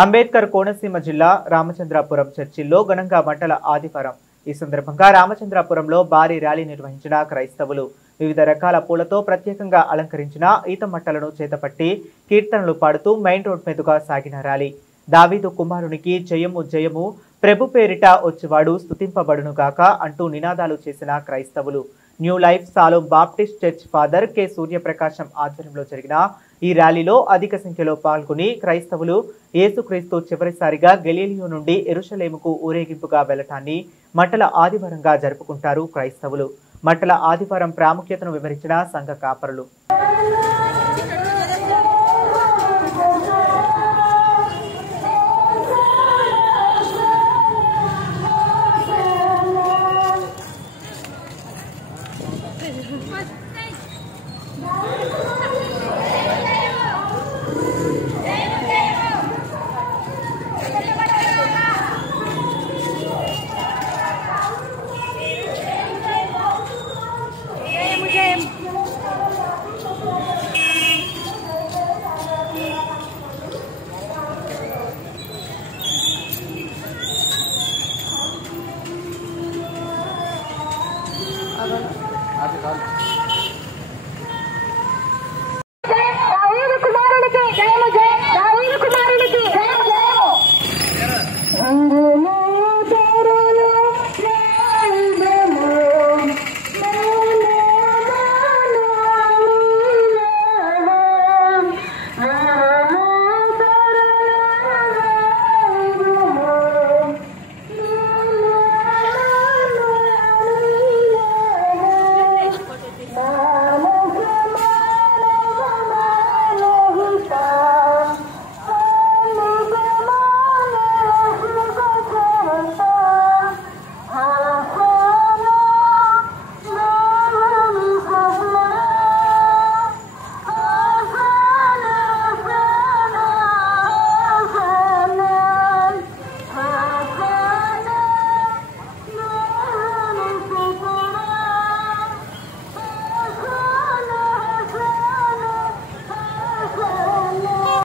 అంబేద్కర్ కోనసీమ జిల్లా రామచంద్రాపురం చర్చిల్లో ఘనంగా మంటల ఆదివారం. ఈ సందర్భంగా రామచంద్రాపురంలో భారీ ర్యాలీ నిర్వహించిన క్రైస్తవులు వివిధ రకాల పూలతో ప్రత్యేకంగా అలంకరించిన ఈత మట్టలను చేతపట్టి కీర్తనలు పాడుతూ మెయిన్ రోడ్ మీదుగా సాగిన ర్యాలీ. దావీదు కుమారునికి జయము జయము, ప్రభు పేరిట వచ్చేవాడు స్తుతింపబడునుగాక అంటూ నినాదాలు చేసిన క్రైస్తవులు. New life Shalom baptist church father K Suryaprakasam ఆధ్వర్యంలో జరిగిన ఈ ర్యాలీలో అధిక సంఖ్యలో పాల్గొని క్రైస్తవులు యేసుక్రీస్తు చివరిసారిగా గలీలియో నుండి యెరూషలేముకు ఊరేగింపుగా వెళ్లటాన్ని మంటల ఆదివారంగా జరుపుకుంటారు క్రైస్తవులు. మంటల ఆదివారం ప్రాముఖ్యతను వివరించిన సంఘ కాపరులు.